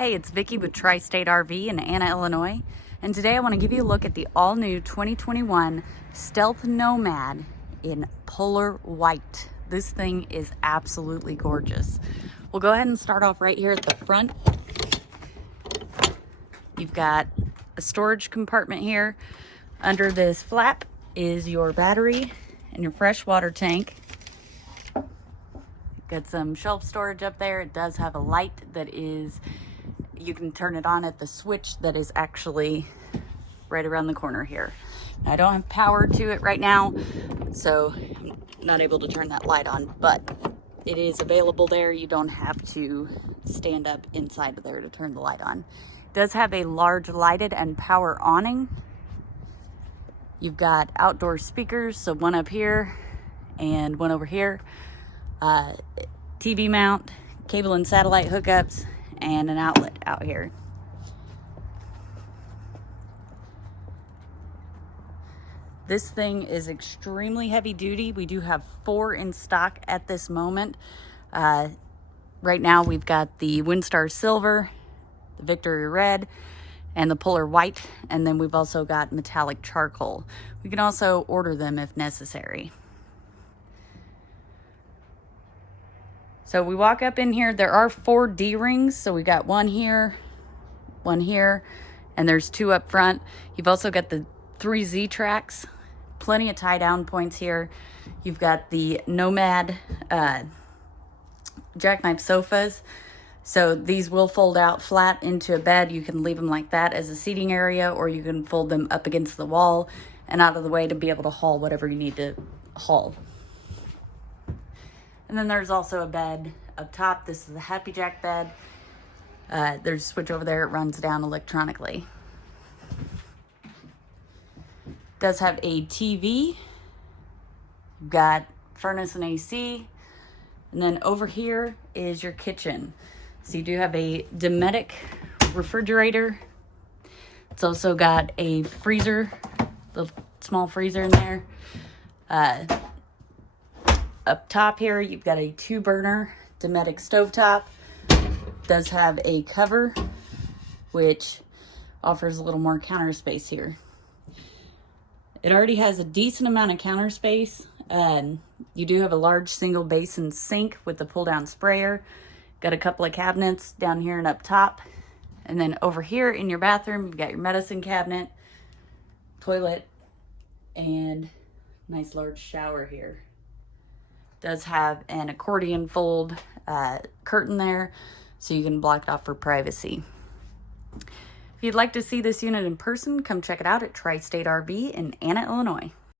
Hey, it's Vicki with Tri-State RV in Anna, Illinois, and today I want to give you a look at the all-new 2021 Stealth Nomad in Polar White. This thing is absolutely gorgeous. We'll go ahead and start off right here at the front. You've got a storage compartment here. Under this flap is your battery and your fresh water tank. Got some shelf storage up there. It does have a light that is, you can turn it on at the switch that is actually right around the corner here. I don't have power to it right now, so I'm not able to turn that light on, but it is available there. You don't have to stand up inside of there to turn the light on. It does have a large lighted and power awning. You've got outdoor speakers, so one up here and one over here. TV mount, cable and satellite hookups, and an outlet out here. This thing is extremely heavy duty. We do have 4 in stock at this moment. Right now we've got the Windstar Silver, the Victory Red, and the Polar White, and then we've also got metallic charcoal. We can also order them if necessary. So we walk up in here, there are 4 D-rings. So we got one here, and there's 2 up front. You've also got the 3 Z-tracks, plenty of tie down points here. You've got the Nomad jackknife sofas. So these will fold out flat into a bed. You can leave them like that as a seating area, or you can fold them up against the wall and out of the way to be able to haul whatever you need to haul. And then there's also a bed up top. This is the Happy Jack bed. There's a switch over there. It runs down electronically. It does have a TV. You've got furnace and AC. And then over here is your kitchen. So you do have a Dometic refrigerator. It's also got a freezer, the small freezer in there. Up top here, you've got a 2-burner Dometic stovetop. It does have a cover, which offers a little more counter space here. It already has a decent amount of counter space. You do have a large single basin sink with the pull-down sprayer. Got a couple of cabinets down here and up top. And then over here in your bathroom, you've got your medicine cabinet, toilet, and nice large shower here. Does have an accordion fold curtain there, so you can block it off for privacy. If you'd like to see this unit in person, come check it out at Tri-State RV in Anna, Illinois.